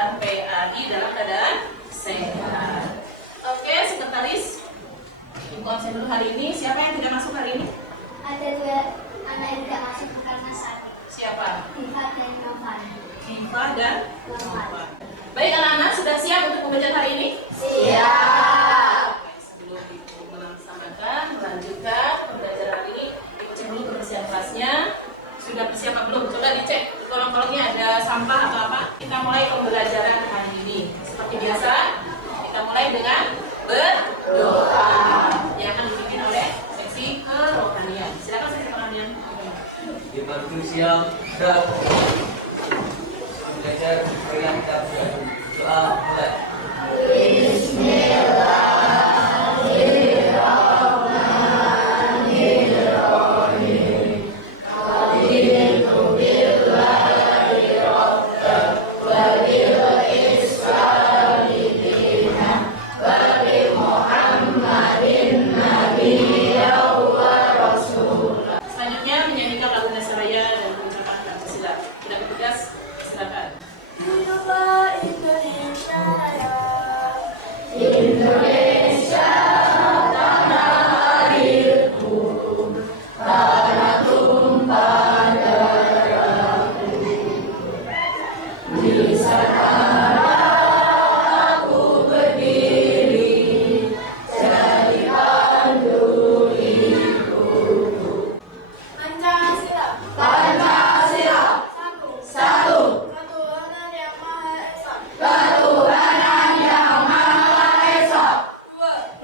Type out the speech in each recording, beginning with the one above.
dan PAI dalam keadaan sehat. Oke, sekretaris. Konsen dulu hari ini. Siapa yang tidak masuk hari ini? Ada 2 anak yang tidak masuk karena sakit. Siapa? Diva dan Novan. Diva dan Novan. Baik anak-anak, sudah siap untuk pembelajaran hari ini? Siap. Sebelum Ibu melaksanakan, melanjutkan pembelajaran hari ini, cek dulu kebersihan kelasnya. Sudah bersiap apa belum? Coba dicek kolong-kolongnya ada sampah atau apa. Kita mulai pembelajaran hari ini. Seperti biasa, kita mulai dengan berdoa yang akan dipimpin oleh seksi kerohanian. Silakan seksi kerohanian. Dibantu siang dan belajar yang kita doa mulai. Selanjutnya menyanyikan lagu Nasraya dan mengucapkan Pancasila. Tidak bertugas, silakan. Hiduplah Indonesia Raya. Pancasila. Satu. Ketuhanan yang Maha Esa.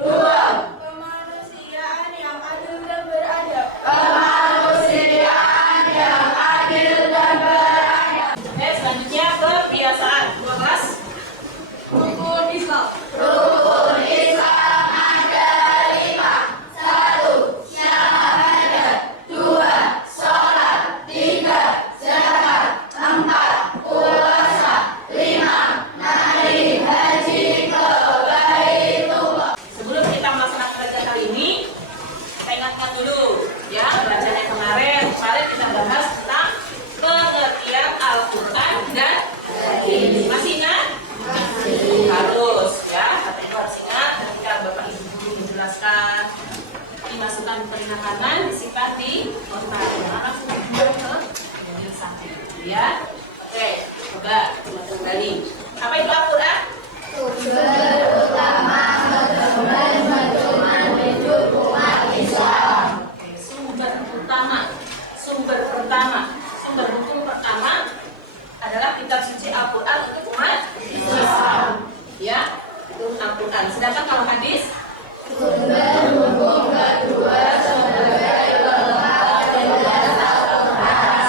Dua. Kemanusiaan yang adil dan beradab. Oke, selanjutnya kebiasaan 12. Rukun Islam. Sebelum kita melaksanakan pelajaran hari ini, kita ingatkan dulu ya pelajaran yang kemarin. Kemarin kita bahas tentang pengertian Al-Quran dan hadis. Masih ingat? Harus ya, kata ibu harus ingat ketika bapak ibu guru menjelaskan dimasukkan ke telinga kanan, disimpan di otak. Langsung dibuang ke mobil samping ya. Oke, coba kita kembali. Apa itu Al-Quran? Sumber hukum pertama adalah kitab suci Al-Quran untuk umat Islam. Ya, itu Al-Quran. Sedangkan kalau hadis,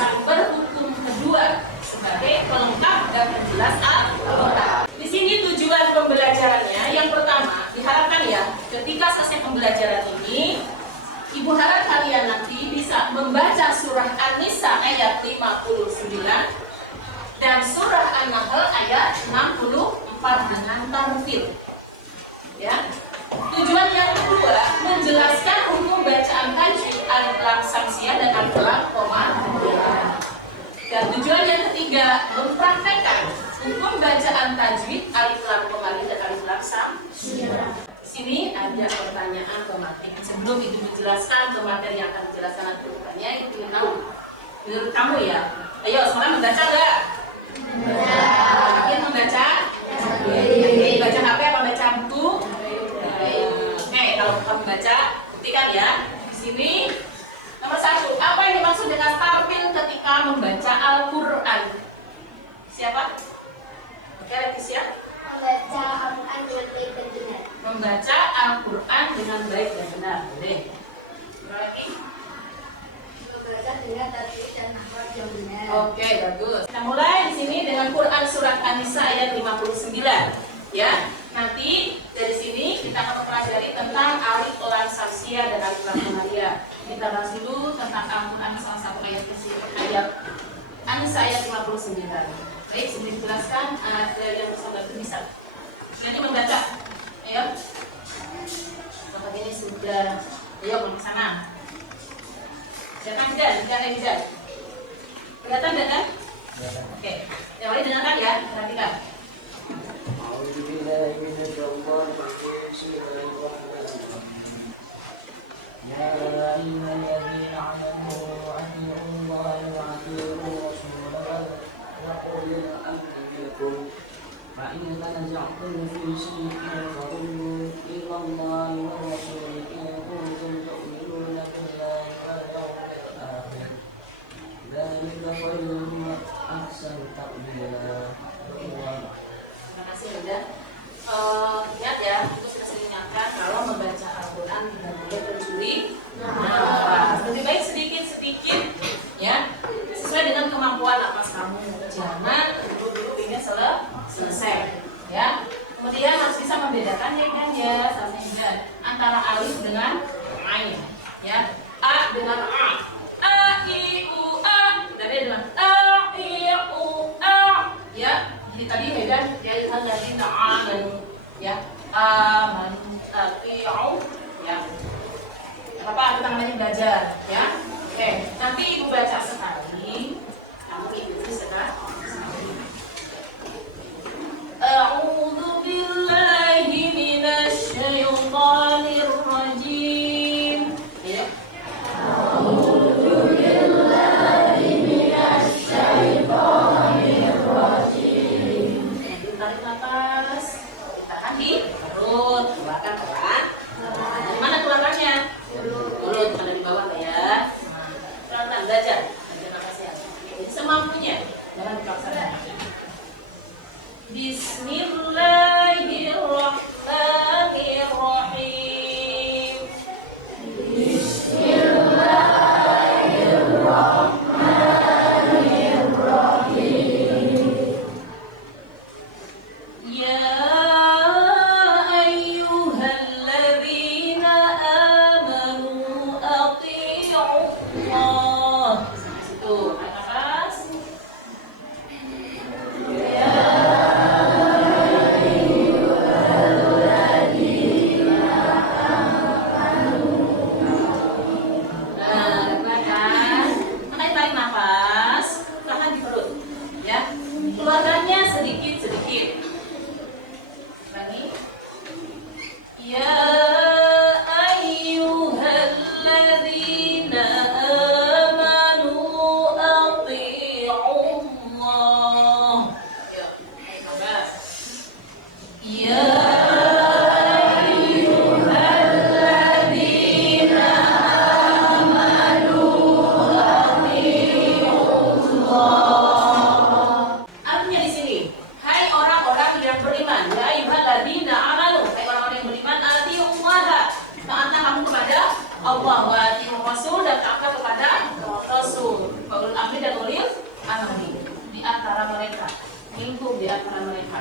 sumber hukum kedua sebagai pelengkap dan penjelas Al-Quran. Di sini tujuan pembelajarannya yang pertama diharapkan ya, ketika selesai pembelajaran ini, Ibu harap kalian nanti bisa membaca surah An-Nisa ayat 59 dan surah An-Nahl ayat 64 dengan tartil. Ya. Tujuan yang kedua menjelaskan hukum bacaan tajwid alif lam samsiah dan alif lam koma. Dan tujuan yang ketiga mempraktekkan hukum bacaan tajwid alif lam koma dan alif lam samsiah. Sini ada pertanyaan ke materi. Sebelum itu menjelaskan ke materi yang akan dijelaskan nanti bukannya, itu ingin tahu menurut kamu ya. Ayo semuanya membaca nggak? Yakin membaca? Baca HP apa baca buku? Oke, kalau kamu baca, buktikan ya. Di sini nomor 1. Apa yang dimaksud dengan tartil ketika membaca Al-Quran? Siapa? Oke, Leticia. Membaca Al-Quran dengan baik dan benar. Membaca Al-Quran dengan baik dan benar. Boleh. Lagi. Membaca dengan tajwid dan nahwu yang benar. Oke, bagus. Kita mulai di sini dengan Quran surat An-Nisa ayat 59. Ya. Nanti dari sini kita akan mempelajari tentang alif lam samsiah dan alif lam komariah. Kita bahas dulu tentang Al-Quran salah satu ayat ayat An-Nisa ayat 59. Baik, sebelum dijelaskan ada yang bersama bisa. Jadi membaca. Ayo. Bapak ini sudah. Ayo ke sana. Jangan tidak. Kelihatan tidak kan? Oke. Yang lain dengarkan ya, perhatikan. فإن تنازعتم في شيء فردوه إلى الله والرسول إن كنتم تؤمنون بالله واليوم الآخر ذلك خير وأحسن تأويلا. Terima kasih Bunda. Lihat ya, itu sudah saya ingatkan kalau membaca Al-Quran tidak boleh berjuri. Lebih baik sedikit-sedikit ya, sesuai dengan kemampuan nafas kamu. Jangan dulu ini selesai ya. Kemudian harus bisa membedakan ya sama ya antara alif dengan ain ya. A dengan a. A I U A. Dan dengan a I U A ya. Jadi tadi beda ya lihat dari amanu ya. Amanu ati'u ya. Apa kita namanya belajar ya. Oke, nanti Ibu baca sekali. Kamu ikuti sekali. A'udzu billahi minasy syaithanir rajim. Ya. A'udzu billahi minasy syaithanir rajim. Tarik nafas. Ditahan di perut, keluarkan pelan. Di mana keluarkannya? Mulut, ada di bawah ya. Pelan-pelan belajar nafasnya. Jadi semampunya, jangan dipaksakan. Bismillahirrahmanirrahim. Bismillahirrahmanirrahim. Ya ayyuhalladzina amanu athi'ullah. Situ, nafas. Keluarkannya sedikit-sedikit. Lagi. Ya ayyuhalladzina amanu athi'ullah. Ya, nafas. Ya ayyuhalladzina amanu athi'ullah. Artinya di sini, hai orang-orang yang beriman, ya ayyuhalladzina amanu, hai orang-orang yang beriman, atiullaha, taatlah kamu kepada Allah, wa atiur rasul, dan taatlah kepada Rasul. Wa ulul amri dan ulil amri di antara mereka, minkum di antara mereka.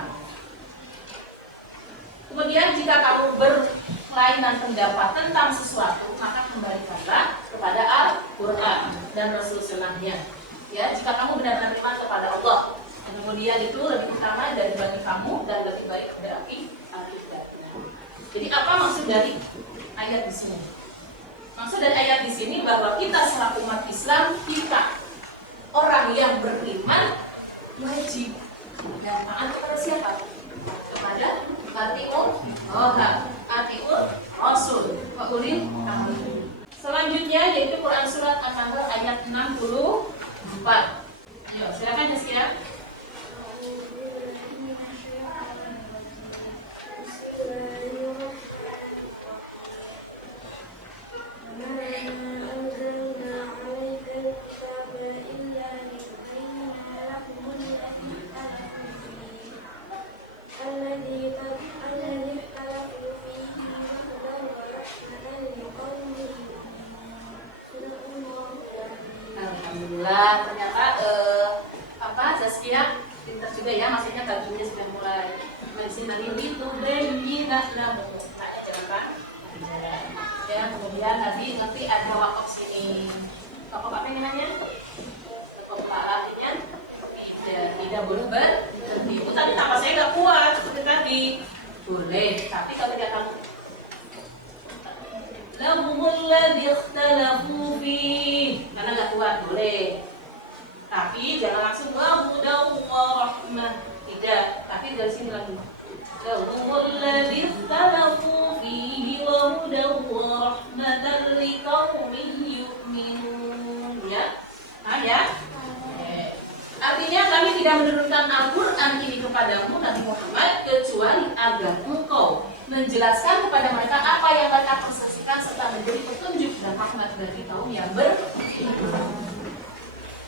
Kemudian jika kamu berlainan pendapat tentang sesuatu, maka kembalikanlah kepada Al-Quran dan Rasul Sunnahnya. Ya, jika kamu benar-benar beriman kepada Allah, dan kemudian itu lebih utama dari bagi kamu dan lebih baik berarti akibatnya. Jadi apa maksud dari ayat di sini? Maksud dari ayat di sini bahwa kita selaku umat Islam, kita orang yang beriman wajib dan taat kepada siapa? Kepada atiur Rasul wa ulil amri. Selanjutnya yaitu Quran surat An-Nahl ayat 64. Ayo, silakan Jaskia. Alhamdulillah, ternyata Zaskia pintar juga ya, maksudnya baginya sudah mulai masih tadi itu berbeda namun jangan ya. Kemudian nanti ada wakaf sini, wakaf apa yang namanya? Wakaf artinya tidak boleh berhenti. Itu tadi nama saya nggak kuat seperti tadi, boleh, tapi kalau tidak kamu lahumul ladzi ikhtalafu fihi, karena nggak kuat boleh. Tapi jangan langsung wahudan wa rahmah, tidak. Tapi dari sini lagi lahumul ladzi ikhtalafu fihi wahudan wa rahmatan liqaumin yu'minun. Ya, ya. Artinya kami tidak menurunkan Al-Quran ini kepadamu Nabi Muhammad kecuali agar engkau menjelaskan kepada mereka apa yang mereka persaksikan serta menjadi petunjuk dan rahmat bagi kaum yang beriman.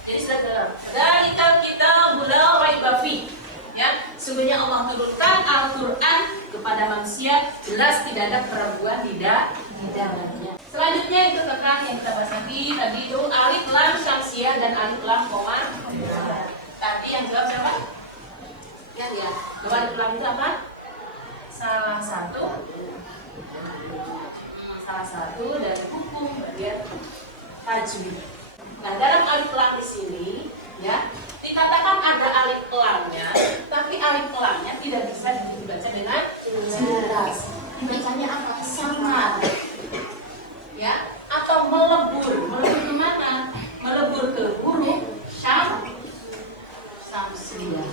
Jadi saudara, dari kita bulan Raibafi, ya, sungguhnya Allah turunkan Al-Quran kepada manusia, jelas tidak ada keraguan di dalamnya. Selanjutnya itu tentang yang kita bahas tadi itu alif lam syamsiah dan alif lam koma. Tadi yang jawab siapa? Ya. Jawab alif lam itu apa? Salah satu dari hukum bagian tajwid. Nah, dalam alif lam di sini, ya, dikatakan ada alif lamnya, tapi alif lamnya tidak bisa dibaca dengan jelas. Dibacanya apa? Samar, ya, atau melebur. Melebur kemana? Melebur ke huruf syamsiyah,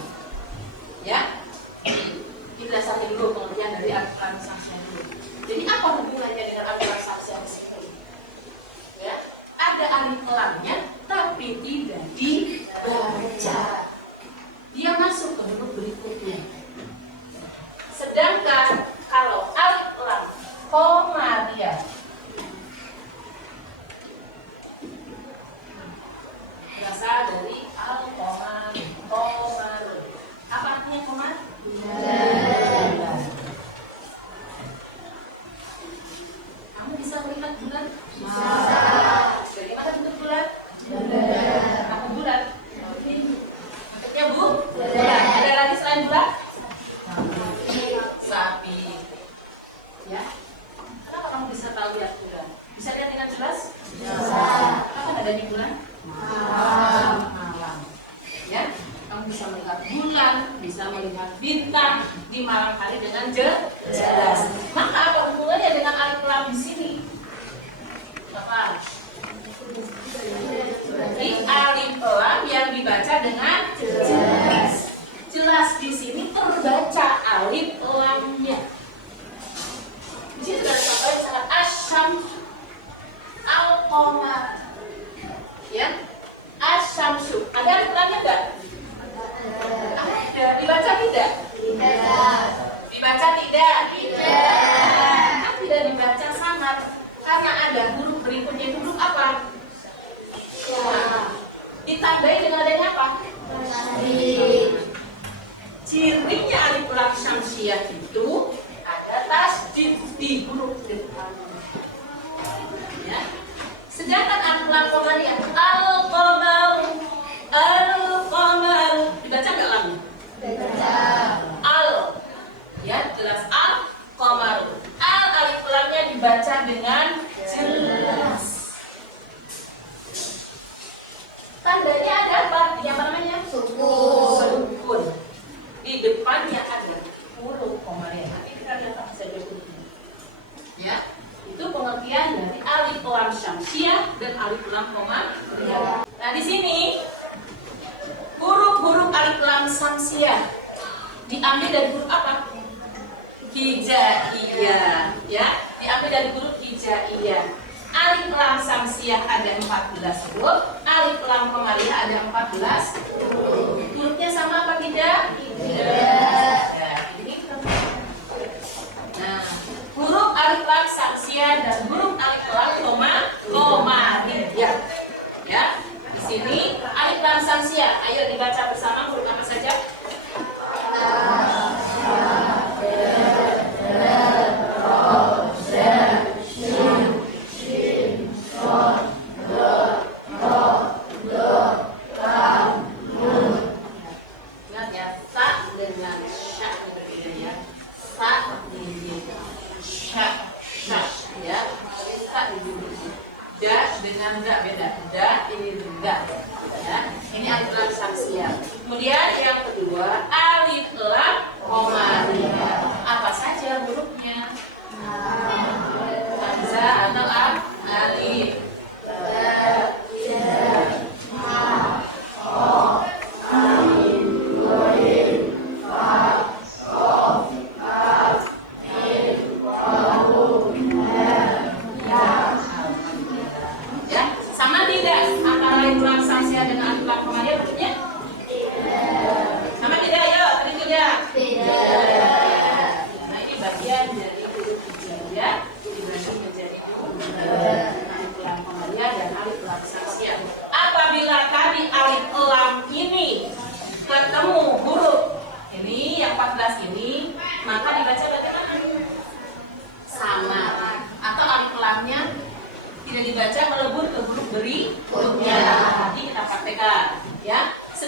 ya. Kita sampai dulu pengertian dari alif lam syamsiyah dulu. Jadi apa hubungannya dengan alif lam syamsiyah di sini? Ya, ada alif lamnya tapi tidak dibaca. Dia masuk ke huruf berikutnya. Sedangkan kalau alif lam komariah berasal dari al-qamar. Apa artinya qamar? Bulan. Kamu bisa melihat bulan? Bisa. Bagaimana bentuk bulan? Apa bulan? Maksudnya bulan. Ada lagi selain bulan? Sapi. Ya. Kenapa kamu bisa tahu lihat bulan? Bisa lihat dengan jelas? Bisa. Kapan adanya bulan? Malam. Ya. Kamu bisa melihat bulan, bisa melihat bintang di malam hari dengan jelas. Maka apa hubungannya dengan alif lam di sini? Apa? Jadi alif lam yang dibaca dengan jelas. Jelas di sini terbaca alif lamnya. Di sini sudah ada contoh yang sangat asyam, al-qamar, ya, asyamsu. Ada alif lamnya enggak? Ada. Dibaca tidak? Tidak. Dibaca tidak? Tidak. Kan tidak dibaca samar karena ada huruf berikutnya itu huruf apa? Ya. Ditandai dengan adanya apa? Tasdid. Cirinya alif lam syamsiah itu ada tasdid di huruf depan. Ya. Sedangkan alif lam komariah al-qamar dibaca enggak lamnya? Dibaca. Al, ya, jelas al-qamar. Al alif lamnya dibaca dengan jelas. Tandanya ada apa? Yang namanya sukun. Di depannya ada huruf komariah. Nanti kita lihat saja hurufnya. Ya, itu pengertian dari alif lam syamsiah dan alif lam komariah. Nah, di sini huruf-huruf alif lam syamsiah diambil dari huruf apa? Hijaiyah, ya. Diambil dari huruf hijaiyah. Alif lam syamsiah ada 14 huruf, alif lam komariah ada 14 huruf. Hurufnya sama apa tidak? Tidak. Ya, ini. Nah, huruf alif lam syamsiah dan huruf alif lam komariah. Ya. Di sini alif lam syamsiah. Ayo dibaca bersama huruf apa saja? Ingat ya, sa dengan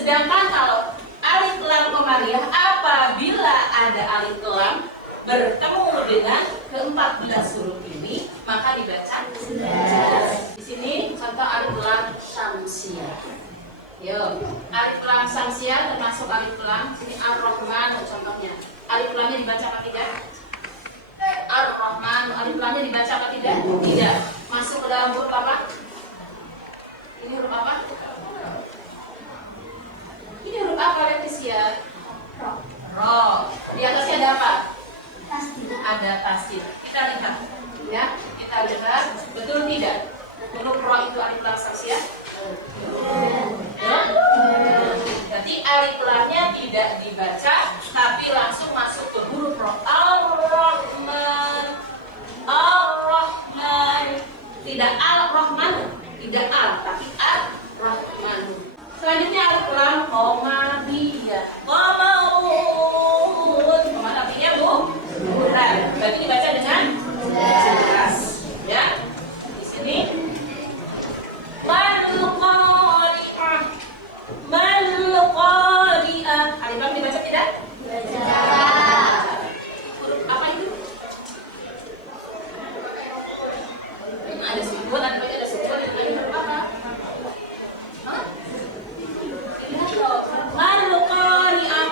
Sedangkan kalau alif lam komariah apabila ada alif lam bertemu dengan ke-14 huruf ini maka dibaca 11. Di sini contoh alif lam syamsiah. Yuk, alif lam syamsiah termasuk alif lam sini ar-rahman contohnya. Alif lamnya dibaca apa tidak? Ar-rahman, alif lamnya dibaca apa tidak? Tidak. Masuk ke dalam huruf apa? Ini huruf apa? Ini huruf apa Leticia? Ro. Di atasnya ada apa? Ada tasdid. Kita lihat, ya. Kita lihat, betul tidak? Huruf ro itu alif lam syamsiah. Berarti alif lamnya tidak dibaca, tapi langsung masuk ke huruf ro. Ar-Rahman, Ar-Rahman. Tidak Al-Rahman, tidak Al, tapi Ar-Rahman. Selanjutnya alif lam komariah. Qamarun. Koma artinya bulan. Berarti dibaca dengan jelas. Ya. Di sini Mal-Qari'ah. Mal-Qari'ah. Alif lam dibaca tidak? Huruf apa itu? Ada sukun, ada sukun, ada huruf apa? Hah? Lihat loh. Mal-Qari'ah.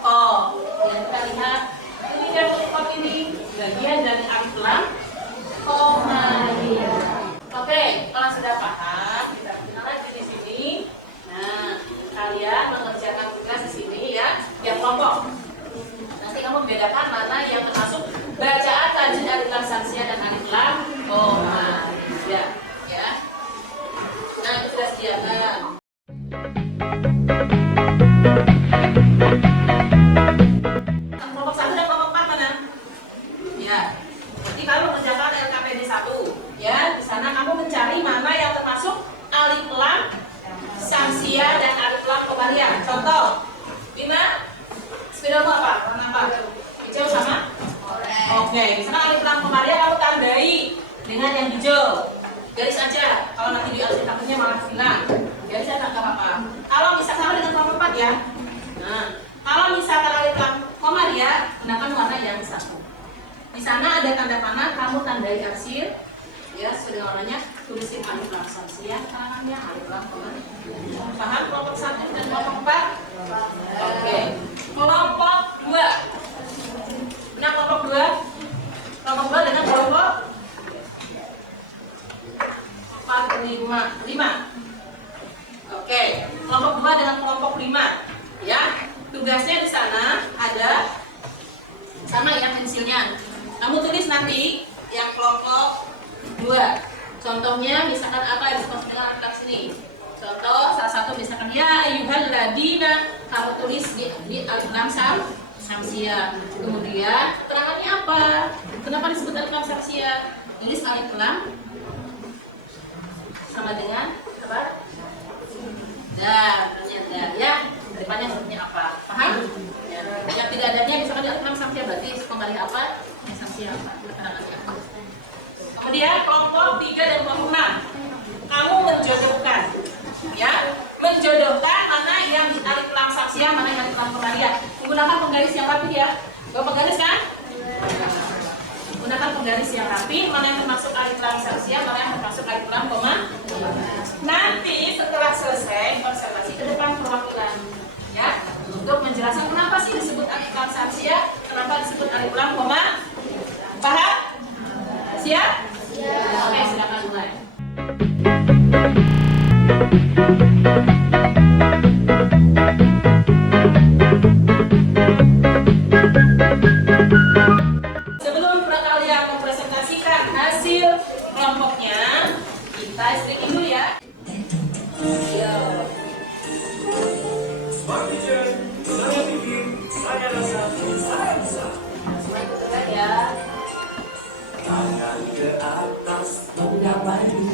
Oh, yang kita lihat ini dia huruf ini bagian dari alif lam komariah. Oke, kalau sudah paham, kita kenal lagi di sini. Nah, kalian mengerjakan tugas di sini ya, yang kelompok. Nanti kamu membedakan mana yang termasuk bacaan tajwid alif lam syamsiah dan alif lam komariah, ya. Nah, itu sudah sediakan. Kelompok 1 dan kelompok 4 mana? Ya. Nanti kamu mengerjakan LKPD 1. Ya, di sana kamu mencari mana yang termasuk alif lam syamsiah dan alif lam komariah. Contoh, Bima, sepedamu apa? Warna apa? Hijau sama? Oke, misalkan alif lam komariah kamu tandai dengan yang hijau. Garis aja. Kalau nanti di alkitabnya malah hilang. Garis aja nggak apa-apa. Kalau misalkan sama dengan kelompok 4 ya. Nah, kalau misalkan alif lam komariah, gunakan warna yang satu. Di sana ada tanda panah, kamu tandai arsir. Ya, sudah warnanya tulisin alif lam syamsiah, tangannya alif lam komariah. Paham kelompok 1 dan kelompok 4? Oke. Kelompok 2. Nah, kelompok 2. Kelompok 2 dengan kelompok 4, 5. Oke. Kelompok 2 dengan kelompok 5. Ya. Tugasnya di sana ada sama ya pensilnya. Kamu tulis nanti yang kelompok 2. Contohnya misalkan apa yang disebut dengan alif sini. Contoh salah satu misalkan ya ayyuhalladzina, kamu tulis di alif lam syamsiah. Kemudian keterangannya apa? Kenapa disebut alif lam syamsiah? Tulis alif lam sama dengan apa? Dan ya. Depannya sepertinya apa? Paham? Ya. Yang tidak adanya misalkan alif lam syamsiah berarti komariah apa? Yang syamsiah apa? Keterangannya apa? Kemudian kelompok 3 dan kelompok 6. Kamu menjodohkan, ya, menjodohkan mana yang alif lam syamsiah, mana yang alif lam komariah. Menggunakan penggaris yang rapi ya. Bawa penggaris kan? Gunakan penggaris yang rapi, mana yang termasuk alif lam syamsiah, mana yang termasuk alif lam komariah. Nanti setelah selesai observasi ke depan perwakilan, ya, untuk menjelaskan kenapa sih disebut alif lam syamsiah, kenapa disebut alif lam komariah. Paham? Siap? Oke, silakan mulai. Sebelum kalian mempresentasikan hasil kelompoknya, kita stretching dulu ya. Semua ikut dengar ya.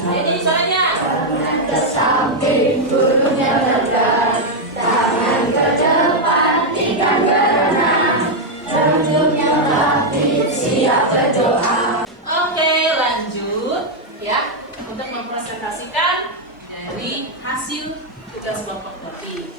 Ayo nih suaranya. Tangan ke samping, bulunya rendah. Tangan ke depan, ikan berenang. Ujungnya rapi, siap berdoa. Oke, lanjut ya untuk mempresentasikan dari hasil tugas kelompok berarti.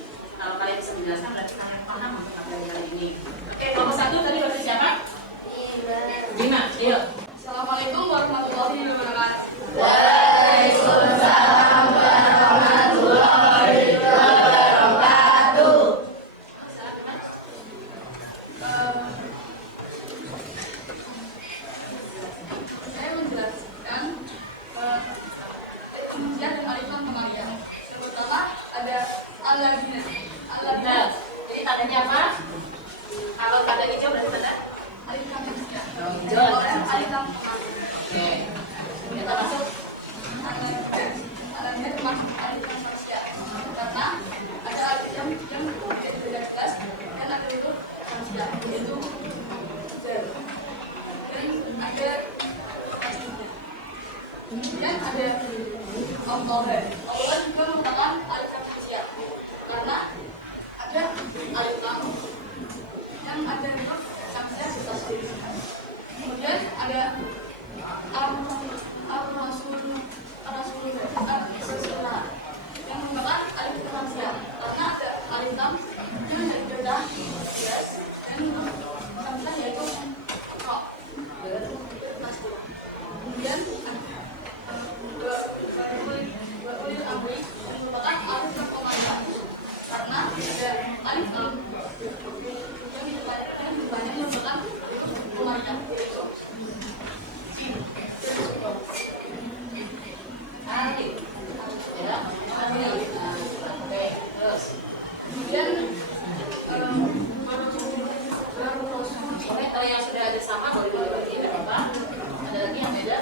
hijau dari sana. alif lam samsia. Hijau ada Alif samsia. lam Oke. Kita masuk. alamnya termasuk alif lam samsia. Karena ada alif lam yang beda kelas dan ada huruf samsia yaitu zer. Dan ada kemudian ada Allah. Allah juga merupakan alif lam samsia karena ada alif lam yang ada huruf samsia di atasnya. Kemudian ada ar-rasul yang merupakan alif lam samsia karena ada alif lam yang berbeda jelas dan huruf samsia yaitu ra. Kemudian ulil amri yang merupakan alif lam komanda karena ada alif lam yang banyak merupakan komanda yaitu sin. Alif. Ya. Alif. Oke. Terus. Kemudian Oke, kalau yang sudah ada sama boleh dibagi, tidak apa-apa. Ada lagi yang beda?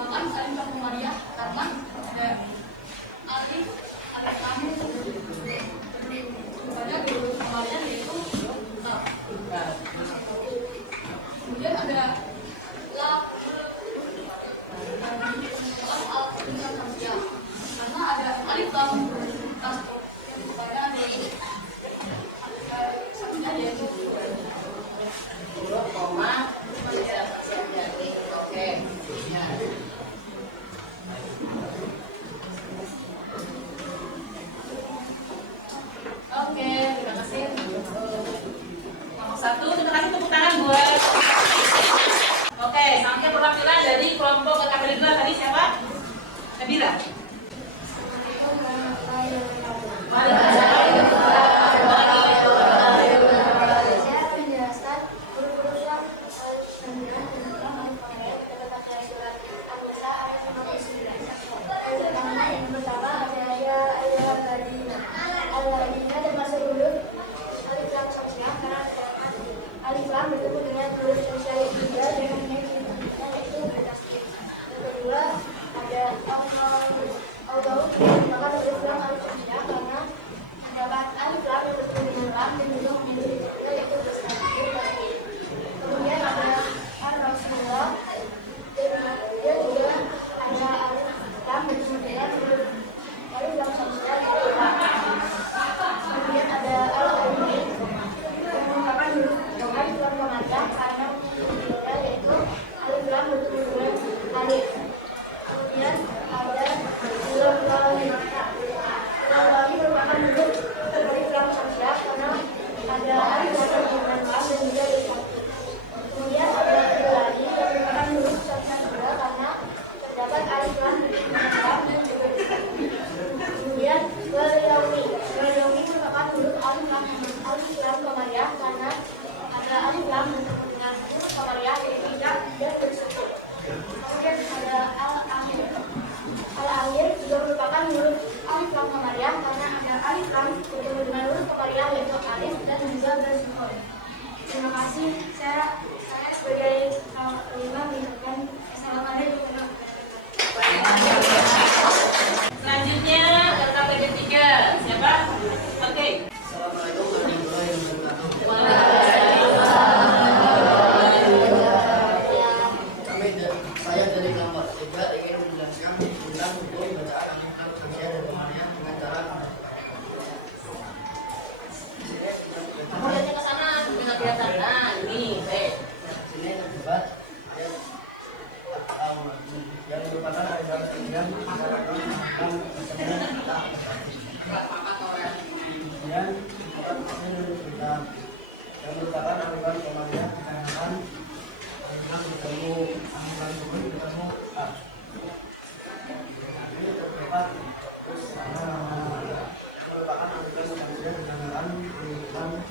makan alif lam komariah karena ada alif lam banyak huruf komariah yaitu ta. Kemudian ada lam alif lam samsia karena ada alif lam tasbih yang banyak huruf samsia yaitu Huruf koma. Oke. Ya. Oke, terima kasih. Nomor 1, kita kasih tepuk tangan buat. Oke, sampai perwakilan dari kelompok KKB 2 tadi siapa? Nabila. Saya akan menjelaskan huruf-huruf yang sembilan tentang alif dapat dari surat An-Nisa ayat 59. Yang pertama ada ya ayyuhalladzina. Alladzina termasuk huruf alif lam samsiah karena alif lam bertemu dengan huruf samsiah yang tiga dan mempunyai kedudukan yaitu bertasdid. Yang kedua ada Allah merupakan huruf lam alif samsiah karena terdapat alif lam yang bertemu dengan lam dan juga memiliki kedudukan yaitu bertasdid. Kemudian ada ar-rasulullah dan dia juga ada alif lam bertemu dengan huruf alif lam samsiah yaitu lam. Kemudian ada al-amin yang merupakan huruf alif lam komanda karena memiliki kedudukan yaitu alif lam bertemu dengan alif. Kemudian ada lam-lam merupakan huruf alif lam samsiah karena ada alif lam dengan lam dan juga alif lam. Kemudian ada lagi yang merupakan huruf samsiah juga karena terdapat alif lam dengan lam dan juga alif lam. Kemudian wal-yaumi merupakan huruf alif lam komariah karena ada alif lam dengan huruf komariah yaitu tidak dan bersukun. Kemudian ada al-akhir juga merupakan huruf alif lam komariah karena ada alif lam bertemu dengan huruf komariah yaitu alif dan juga bersukun. Terima kasih. Saya sebagai imam mengucapkan assalamualaikum warahmatullahi wabarakatuh. Selanjutnya KKB 3. Siapa? Oke. Assalamualaikum warahmatullahi wabarakatuh. Saya dari kelompok 3 ingin menjelaskan tentang hukum bacaan alif lam samsiah dan komariah dengan cara Kamu lihatnya ke sana, nggak kelihatan. Nah, ini. sini terdapat yang merupakan ayat yang mengatakan yang merupakan aliran komariah dikarenakan aliran bertemu aliran turun bertemu a. Ini terdapat merupakan aliran komariah dikarenakan aliran bertemu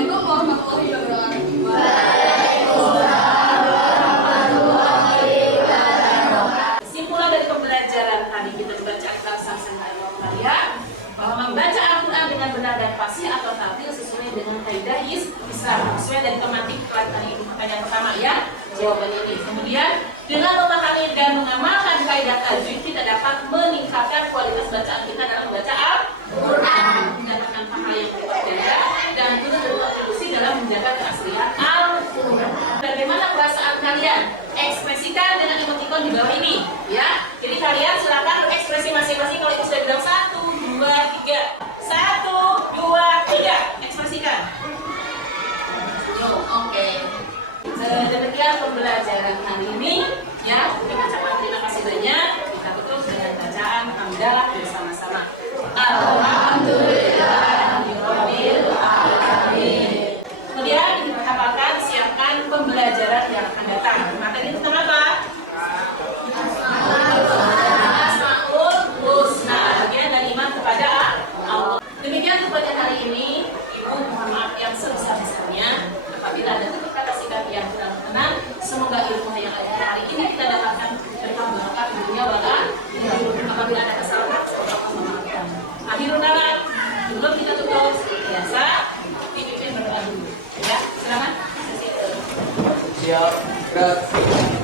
Assalamualaikum warahmatullahi wabarakatuh. Kesimpulan dari pembelajaran tadi kita membaca Al-Qur'an bahwa membaca Al-Quran dengan benar dan fasih atau tartil sesuai dengan kaidah Islam, sesuai dari tematik tadi pertanyaan pertama ya, jawaban ini. Kemudian dengan memahami dan mengamalkan kaidah tajwid kita dapat meningkatkan kualitas bacaan kita dalam membaca Al-Quran, mendapatkan pahala yang berbeda dan turut berkontribusi dalam menjaga keaslian Al-Quran. Bagaimana perasaan kalian? Ekspresikan dengan emoticon di bawah ini ya. Jadi kalian silakan ekspresi masing-masing. Kalau itu sudah bilang 1, 2, 3, 1, 2, 3, ekspresikan. Oke. Demikian pembelajaran hari ini ya. Kita ucapkan terima kasih banyak. Kita tutup dengan bacaan hamdalah bersama-sama. Alhamdulillahirabbil alamin. Kemudian diperhapalkan siapkan pembelajaran yang akan datang. Materi itu tentang apa? Asmaul Husna, bagian dari iman kepada Allah. Demikian pembelajaran hari ini. Ibu mohon maaf yang sebesar-besarnya apabila ada tutur kata sikap yang kurang berkenan. Semoga ilmu yang ada hari ini kita dapatkan berkah di dunia wala. Apabila ada kesalahan, semoga Allah memaafkan. Akhirul kalam, sebelum kita tutup seperti biasa, dipimpin berdoa dulu. Ya, silakan. Siap, gerak.